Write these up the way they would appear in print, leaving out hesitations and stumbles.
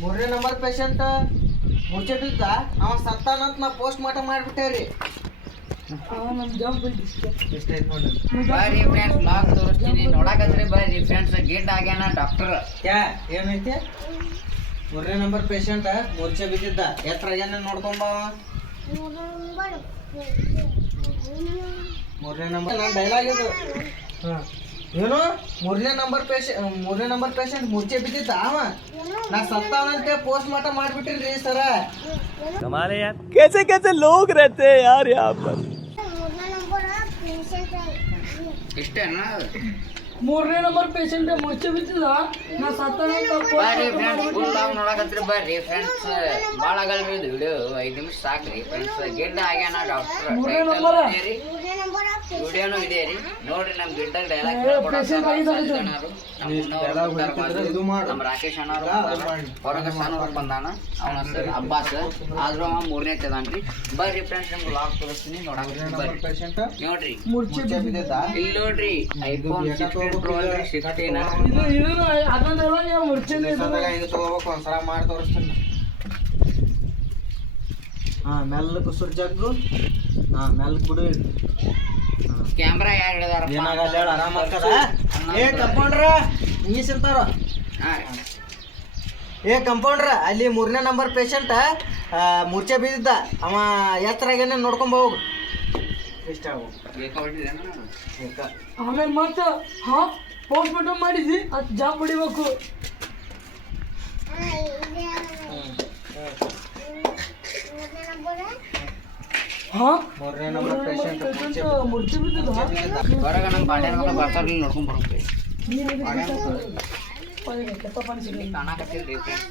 ಮೂರನೇ number patient ಮೂರ್ಛೆ ಬಿದ್ದ ಅವ ಸತ್ತಾನಂತ ನಾ ಪೋಸ್ಟ್ ಮಾರ್ಟಮ್ ಮಾಡಿಬಿಟ್ಟೇರಿ. ಬರ್ರಿ ಫ್ರೆಂಡ್ಸ್ ಲಾಗ್ ತೋರಿಸ್ತೀನಿ ನೋಡಕತ್ರಿ. ಬರ್ರಿ ಫ್ರೆಂಡ್ಸ್ ಗೇಟ್ ಆಗ್ಯಾನ ಡಾಕ್ಟರ್. ಏನೈತಿ? ಮೂರನೇ ನಂಬರ್ ಪೇಷಂಟ್ ಮೂರ್ಛೆ ಬಿದ್ದಿದ್ದ ಎತ್ತರ ಆಗ್ಯಾನ ನೋಡ್ಕೊಂಬ. ಮೂರನೇ ನಂಬರ್ ನನ್ನ ಡೈಲಾಗ್ ಇದು. ಏನು ಮೂರನೇ ನಂಬರ್ ಪೇಷಂಟ್ ಮೂರ್ಛೆ ಬಿದ್ದಿದ್ದ ಅವ ನಾ ಸತ್ತಾನಂತೆ ಪೋಸ್ಟ್ ಮಾರ್ಟಮ್ ಮಾಡ್ಬಿಟ್ಟಿನ್ರಿ ಸರ. कमाल है यार, कैसे कैसे लोग रहते हैं यार यहाँ पर. ಇಷ್ಟೇನಾ? ಮೂರನೇ ನಂಬರ್ ಪೇಷಂಟ್ ಮೂರ್ಛೆ ಬಿದ್ದಿಲ್ಲ ನಾ ಸತ್ತಾನಂತ ಬರ್ರಿ ಫ್ರೆಂಡ್ಸ್ ಫುಲ್ ಲಾಗ್ ನೋಡಕತ್ರಿ. ಬರ್ರಿ ಫ್ರೆಂಡ್ಸ್ ಭಾಳ ಆಗಲ್ರಿ ಇದು ವಿಡಿಯೋ 5 ನಿಮಿಷ ಸಾಕ್ರಿ ಫ್ರೆಂಡ್ಸ್. ಗಿಡ್ಡ ಆಗ್ಯಾನ ಡಾಕ್ಟರ್ ವಿಡಿಯೋನು ಇದೆ ರೀ ನೋಡ್ರಿ. ನಮ್ ಗಿಡ್ಡ ಡೈಲಾಗ್ ನಮ್ಮ ರಾಕೇಶ್ ಅಣ್ಣವ್ರು ಹೊರಗ ಸಣ್ಣವ್ರು ಬಂದಾನ. ಅವನ ಹೆಸರು ಅಬ್ಬಾಸ್. ಆದ್ರೂ ಅವ ಮೂರನೇ ತದಾನ್ರಿ. ಬರ್ರಿ ಫ್ರೆಂಡ್ಸ್ ನಿಮ್ಗೆ ಲಾಗ್ ತೋರಿಸ್ತೀನಿ ನೋಡಕ್ ನೋಡ್ರಿ. ಇಲ್ಲಿ ನೋಡ್ರಿ ಐಫೋನ್ 16 Pro 16 ಇದು ತಗೋಬೇಕು ಒಂದ್ಸಲ ಮಾಡಿ ತೋರಿಸ್ತೀನಿ. ಮೆಲ್ಲ ಕುಸುರ್ ಜಗ್ಗು ಮೆಲ್ಲ ಬಿಡು. ಕ್ಯಾಮ್ರಾ ಯಾರು ಹಿಡಿದಾರ? ಏನಾಗಲ್ಲ ಹೇಳ ಆರಾಮ ಆಗ್ತದ. ಕಂಪೌಂಡ್ರ ಇಂಗ್ಲೀಷ್ ಇರ್ತಾರ. ಕಂಪೌಂಡ್ರ ಅಲ್ಲಿ ಮೂರನೇ ನಂಬರ್ ಪೇಷಂಟ್ ಮೂರ್ಛೆ ಬಿದ್ದಿದ್ದ ಅವ ಎತ್ತರಾಗೇನೆ ನೋಡ್ಕೊಂಬ ಹೋಗು. ಇಷ್ಟ ಆಮೇಲೆ ಮತ್ತೆ ಪೋಸ್ಟ್ ಮಾರ್ಟಮ್ ಮಾಡಿದ್ವಿ ಅದು ಜಾಬ್ ಹೊಡಿಬೇಕು. ಮೂರನೇ ನಂಬರ್ ಪೇಷಂಟ್ ಮೂರ್ಛೆ ಬಿದ್ದಿಲ್ಲ. ಹೊರಗ ನಮ್ಮ ಬಾಡ್ಯಾನ ಬರ್ತಾರ ನೋಡ್ಕೊಂಡ್ ಬರ್ಬೇಕು. ಕಾಣಕತ್ತಿಲ್ರಿ ಫ್ರೆಂಡ್ಸ್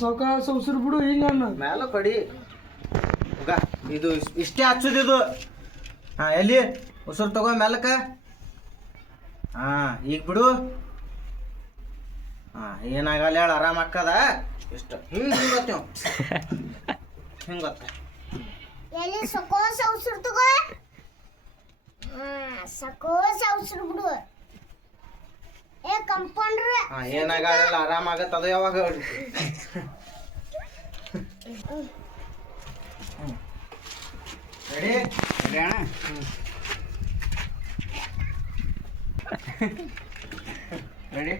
ಸೌಕಾಸ ಉಸಿರು ಬಿಡು ಹಿಂಗ ಮ್ಯಾಲ ಕಡಿ ಇದು ಇಷ್ಟೇ ಹಚ್ಚುದಿದು. ಎಲ್ಲಿ ಉಸಿರು ತಗೋ ಮ್ಯಾಲಕ್ಕ. ಈಗ ಬಿಡು. ಏನಾಗಲ್ಲ ಹೇಳ ಆರಾಮ ಅಕ್ಕದ. ಇಷ್ಟ ಹಿಂಗತ್ತೇವ ಹಿಂಗತ್ತ ಸಕೋಸ ಉಸಿರು ತಗೋ. ಸಕೋಸ ಉಸಿರು ಬಿಡು. ಕಂಪೌಂಡ್ರ ಏನಾಗಲ್ಲ ಆರಾಮ ಆಗತ್ತ. ಅದು ಯಾವಾಗ ರೆಡಿ ಅಣ್ಣ ರೆಡಿ.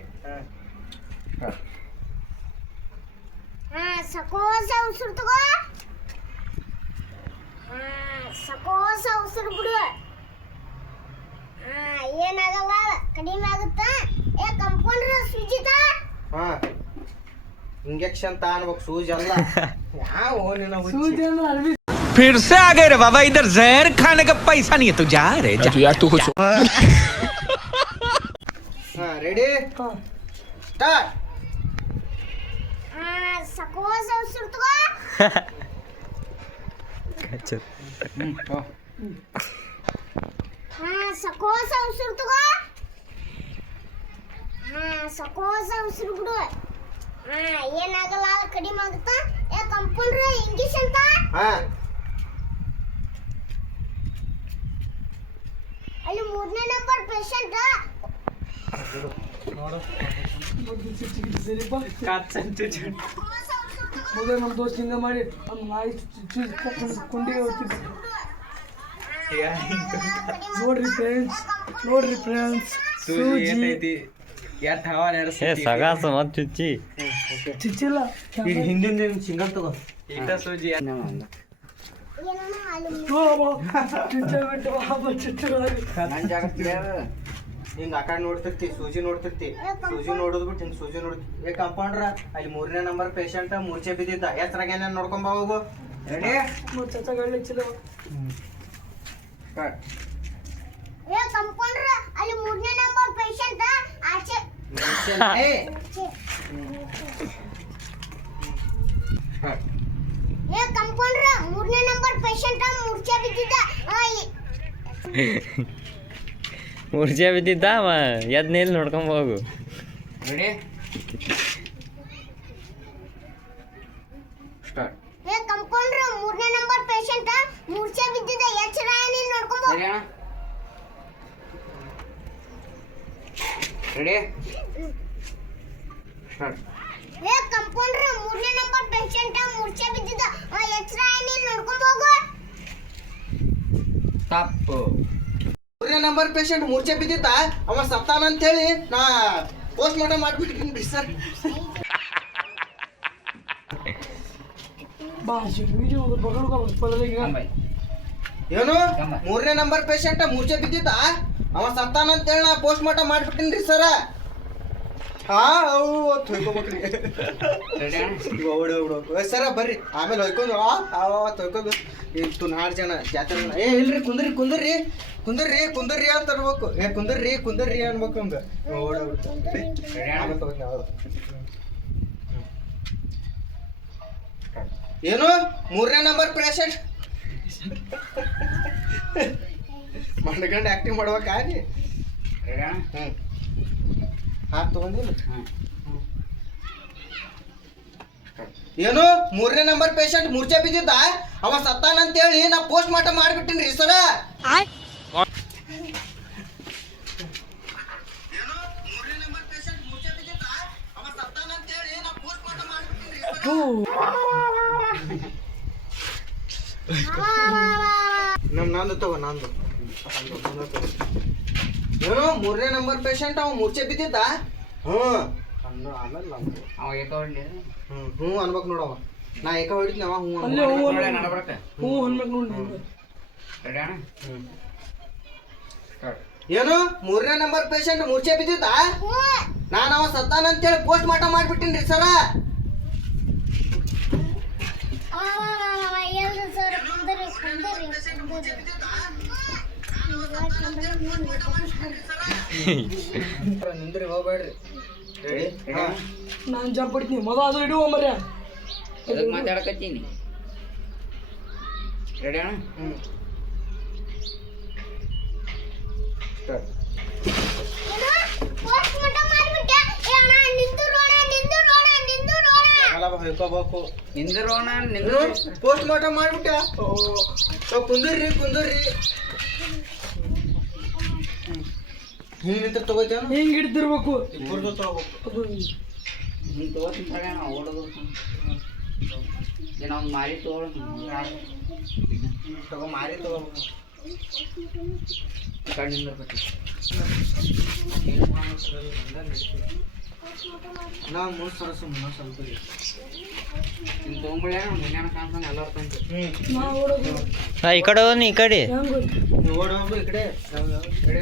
ಸಕೋಸ ಉಸಿರು ತಗೋ. ಸಕೋಸ ಉಸಿರು ಬಿಡು. ಏನಾಗಲ್ಲ ಕಡಿಮೆ ಆಗುತ್ತ. ಕಂಪೌಂಡ್ರ ಸುಜಿತ ಇಂಜೆಕ್ಷನ್ ತಾನ್ಬೇಕು ಸೂಜಿ ಅಲ್ಲ. ಸೂಜಿ ಅಂದ್ರೆ ಅರ್ಬಿ. फिर से आ गए रे बाबा, इधर जहर खाने का पैसा नहीं है, तू जा रे जा. यार तू कुछ ರೆಡಿ ಸ್ಟಾರ್ಟ್. ಸಕೋಸ ಉಸಿರು ತಗೋ. ಸಕೋಸ ಉಸಿರು ತಗೋ. ಸಕೋಸ ಉಸಿರು ಬಿಡು. ಏನಾಗಲ್ಲ ಕಡಿಮೆ ಆಗುತ್ತ. ಕಂಪೌಂಡ್ರ ಇಂಜೆಕ್ಷನ್ ತಾ. ಅಲ್ಲಿ ಮೂರನೇ ನಂಬರ್ ಪೇಷಂಟ್ ಮೊದಲು ನಮ್ಮ ದೋಸ್ತ ಹಿಂಗ ಮಾಡಿ ಒಂದು ನಾಯಿ ಕುಂಡಿಗೆ ಹೋಗ್ತಿದ್ದೆ. ನೋಡ್ರಿ ಫ್ರೆಂಡ್ಸ್ ಸೂಜಿ सगळं मत चुच्ची ಚಿಚ್ಚಿಲ್ಲ. ಈಗ ಹಿಂದಿನ ಸಿಂಗಲ್ ತಗೋ. सूजी ನನ್ನ ಜಾಗಕ್ಕೆ ಹಿಂಗ ಆ ಕಡೆ ನೋಡ್ತಿರ್ತಿ ಸೂಜಿ ನೋಡ್ತಿರ್ತಿ. ಸೂಜಿ ನೋಡೋದ್ ಬಿಟ್ಟು ಹಿಂಗ್ ಸೂಜಿ ನೋಡ್ತಿ. ಕಂಪೌಂಡ್ರ ಅಲ್ಲಿ ಮೂರನೇ ನಂಬರ್ ಪೇಷಂಟ್ ಮೂರ್ಛೆ ಬಿದ್ದಿದ್ದ ಎತ್ತರಾಗೇನ ನೋಡ್ಕೊಂಬ ಹೋಗು. ರೆಡಿ ಕಂಪೌಂಡ್ರ ಅಲ್ಲಿ ಮೂರನೇ ನಂಬರ್ ಪೇಷಂಟ್ ಆಚೆ. ಕಂಪೌಂಡ್ರ ಮೂರನೇ ನಂಬರ್ ಪೇಷಂಟ್ ಮೂರ್ಛೆ ಬಿದ್ದಿದ್ದ. ಮೂರ್ಛೆ ಬಿದ್ದಿದ್ದ ಎದ್ ನೀಲ್ ನೋಡ್ಕೊಂಡ್ ಹೋಗು. Ready start. ಕಂಪೌಂಡ್ರ ಮೂರನೇ ನಂಬರ್ ಪೇಷಂಟ್ ಮೂರ್ಛೆ ಬಿದ್ದಿದ್ದ ಎಚ್ಚರ ನೋಡ್ಕೊಂಡ್ ಸರಿ ಅಣ್ಣ ರೆಡಿ ಸ್ಟಾರ್ಟ್. ಏ ಕಂಪೌಂಡ್ರ 3ನೇ ನಂಬರ್ ಪೇಷಂಟ್ ಮೂರ್ಛೆ ಬಿದ್ದಿದ್ದ ಎಚ್ಚರ ನೀನು ನೋಡ್ಕೊಂಡು ಹೋಗು. ತಪ್ಪು. 3ನೇ ನಂಬರ್ ಪೇಷಂಟ್ ಮೂರ್ಛೆ ಬಿದ್ದಿದ್ದ ಅವ ಸತ್ತಾನ ಅಂತ ಹೇಳಿ ನಾ ಪೋಸ್ಟ್ ಮಾರ್ಟಮ್ ಮಾಡ್ಬಿಟ್ಟಿನಿ ಸರ್. ಬಾ ವಿಡಿಯೋ ಬಗಲ್ಗ ಪಳದಾಗ ಕಂಬೈ. ಏನು 3ನೇ ನಂಬರ್ ಪೇಷಂಟ್ ಮೂರ್ಛೆ ಬಿದ್ದಿದ್ದ ಅವ ಸತ್ತಾನ ಅಂತ ಹೇಳಿ ನಾ ಪೋಸ್ಟ್ ಮಾರ್ಟಮ್ ಮಾಡ್ಬಿಟ್ಟಿನ್ರಿ ಸರ. ಹಾ ಅವು ತೊಯ್ಕೋಬೇಕ್ರಿ. ರೆಡಿ ಸರ ಬರ್ರಿ ಆಮೇಲೆ ಹೊಯ್ಕೊಂಡು ತೊಯ್ಕೊಂಡು ಇತ್ತು 4 ಜನ ಜಾತ್ರೆ. ಏ ಇಲ್ರಿ ಕುಂದ್ರಿ ಕುಂದ್ರಿ ಕುಂದ್ರಿ ಕುಂದ್ರಿ ಅಂತ ಅನ್ಬೇಕು. ಏ ಕುಂದ್ರಿ ಅನ್ಬೇಕು ಹಂಗ. ಏನು 3ನೇ ನಂಬರ್ ಪೇಷಂಟ್ ಮಂಡ್ಗಂಡು ಆಕ್ಟಿಂಗ್ ಮಾಡ್ಬೇಕಾಗಿ. ರೆಡಿ ಹ್ಞೂ ಹಾಂ ತಗೊಂಡಿಲ್ಲ. ಏನು 3ನೇ ನಂಬರ್ ಪೇಷಂಟ್ ಮೂರ್ಛೆ ಬಿದ್ದಿದ್ದ ಅವ ಸತ್ತಾನ ಅಂತ ಹೇಳಿ ನಾ ಪೋಸ್ಟ್ ಮಾರ್ಟಮ್ ಮಾಡ್ಬಿಟ್ಟಿನ್ರಿ ಸರ. ನಂದು ತಗೋ ನಂದು. ಏನು 3ನೇ ನಂಬರ್ ಪೇಷಂಟ್ ಅವ ಮೂರ್ಛೆ ಬಿದ್ದಿದ್ದ. ಆಮೇಲೆ ಅವ ಏಕ ಹೊಡ್ಲಿ. ಹ್ಞೂ ಅನ್ಬೇಕು ನೋಡವ. ನಾ ಏಕ ಹೊಡಿದ್ನಿ ಅವ ಹ್ಞೂ ಅಲ್ಲೇ ಹೂ ನಡಬರಕ. ಹೂ ಅನ್ಬೇಕು ನೋಡಿ. ರೆಡಿ ಅಣ್ಣ ಸ್ಟಾರ್ಟ್. ಏನು 3ನೇ ನಂಬರ್ ಪೇಷಂಟ್ ಮೂರ್ಛೆ ಬಿದ್ದಿದ್ದ ನಾನು ಅವ ಸತ್ತಾನ ಅಂತೇಳಿ ಪೋಸ್ಟ್ ಮಾರ್ಟಮ್ ಮಾಡ್ಬಿಟ್ಟಿನ್ರಿ ಸರ. ಎಲ್ರು ಸರ್ ಕುಂದರಿ ನಿಂದ್ರಿ ಹೋಗ್ಬೇಡ್ರಿ. ರೆಡಿ ನಾನು ಜಂಪ್ ಹೊಡಿತೀನಿ ಮೊದಲು ಅದು ಇಡುವ ಮರ್ಯ. ಅದಕ್ಕೆ ಮಾತಾಡಕತ್ತೀನಿ. ರೆಡಿ ಅಣ್ಣ ಸ್ಟಾರ್ಟ್. ಪೋಸ್ಟ್ ಮಾರ್ಟಮ್ ಮಾಡ್ಬಿಟ್ಟೆ. ಏ ಅಣ್ಣ ನಿಂದು ರೋಣ ಅಲ್ಲ ಹೊಯ್ಕೋಬೇಕು. ನಿಂದಿರೋಣ ನಿಂದ್ರು. ಪೋಸ್ಟ್ ಮಾರ್ಟಮ್ ಮಾಡ್ಬಿಟ್ಟ. ಕುಂದ್ರಿ ಹಿಂಗೆ ನಿಂತ ತಗೋತೇನು ಹಿಂಗೆ ಹಿಡ್ದಿರ್ಬೇಕು. ಇಬ್ಬರದು ತಗೋಬೇಕು. ಅದು ಹಿಂಗೆ ತಗೋತೀನಿ ತಡೆ ನಾ ಓಡೋದು. ಏನೋ ಒಂದು ಮಾರಿ ತಗೊಳ್ಳೋಣ. ತಗೋ ಮಾರಿ ತಗೋಬೇಕು. ಕಡೆ ನಿಂದಿರ್ಬೇಕು. ನಾವು 3 ಸರಸ ಮುನ್ನ ಸ್ವಲ್ಪ ಹಿಂಗೆ ತೊಗೊಂಬಿಡ್ಯ ಮುಂಜಾನೆ ಕಾಣ್ತಾನೆ ಎಲ್ಲರೂ ತಂದು. ನಾ ಓಡೋದು ಈ ಕಡೆ ಹೋಗಿ ಈ ಕಡೆ ಹೆಂಗೆ ನೀವು ಓಡೋಗ್ರು ಈ ಕಡೆ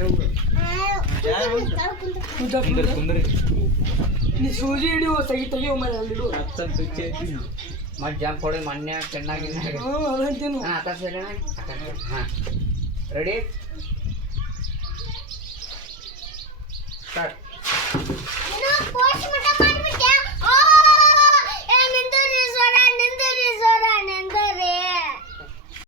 ಹೋಗ್ರು. ನೀ ಸೂಜಿ ಹಿಡಿಯುವ ತೆಗಿಯೋ ಮನೆ ಅಲ್ಲಿಡು. ಮತ್ತೆ ಜಂಪ್ ಹೊಡೆ ಮೊನ್ನೆ ಚೆನ್ನಾಗಿ. ಹಾಂ ಅದಂತೇನು ಹಾಂ ಆಕಾಶ ಹೇಳಿ. ಹಾಂ ರೆಡಿ ಸ್ಟಾರ್ಟ್. ಪೋಸ್ಟ್